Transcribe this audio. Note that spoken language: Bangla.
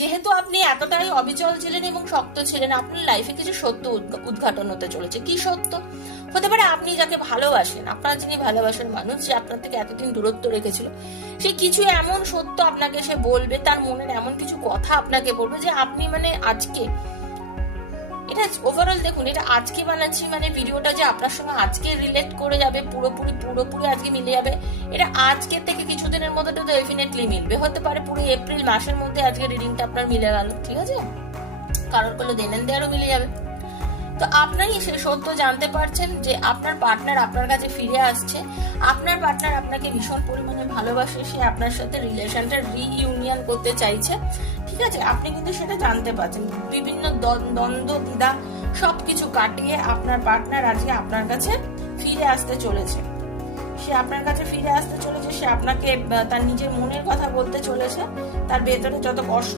যেহেতু আপনি এতটাই অবিচল ছিলেন এবং শক্ত ছিলেন, আপনার লাইফে কিছু সত্য উদ্ঘাটন হতে চলেছে। কি সত্য হতে পারে? আপনি যাকে ভালোবাসেন, আপনার যিনি ভালোবাসেন মানুষ, যে আপনার থেকে এতদিন দূরত্ব রেখেছিল, সে কিছু এমন সত্য আপনাকে সে বলবে, তার মনের এমন কিছু কথা আপনাকে বলবে যে আপনি মানে আজকে, এটা ওভারঅল দেখুন, এটা আজকে বানাচ্ছি মানে ভিডিওটা যে আপনার সঙ্গে আজকে রিলেট করে যাবে, পুরোপুরি আজকে মিলে যাবে, এটা আজকে থেকে কিছুদিনের মধ্যে তো ডেফিনেটলি মিলবে। হতে পারে পুরো এপ্রিল মাসের মধ্যে আজকে রিডিংটা আপনার মিলে গেল, ঠিক আছে? কারোর কোনো দেনেন দেয়ারও মিলে যাবে। তো আপনারই সে সত্য জানতে পারছেন যে আপনার পার্টনার আপনার কাছে ফিরে আসছে, আপনার পার্টনার আপনাকে ভীষণ পরিমাণে ভালোবাসে, সে আপনার সাথে রিলেশনটা রিইউনিয়ন করতে চাইছে, ঠিক আছে? আপনি কিন্তু সেটা জানতে পারছেন। বিভিন্ন দ্বন্দ্ব দ্বিধা সবকিছু কাটিয়ে আপনার পার্টনার আজকে আপনার কাছে ফিরে আসতে চলেছে। সে আপনার কাছে ফিরে আসতে চলেছে, সে আপনাকে তার নিজের মনের কথা বলতে চলেছে, তার ভেতরে যত কষ্ট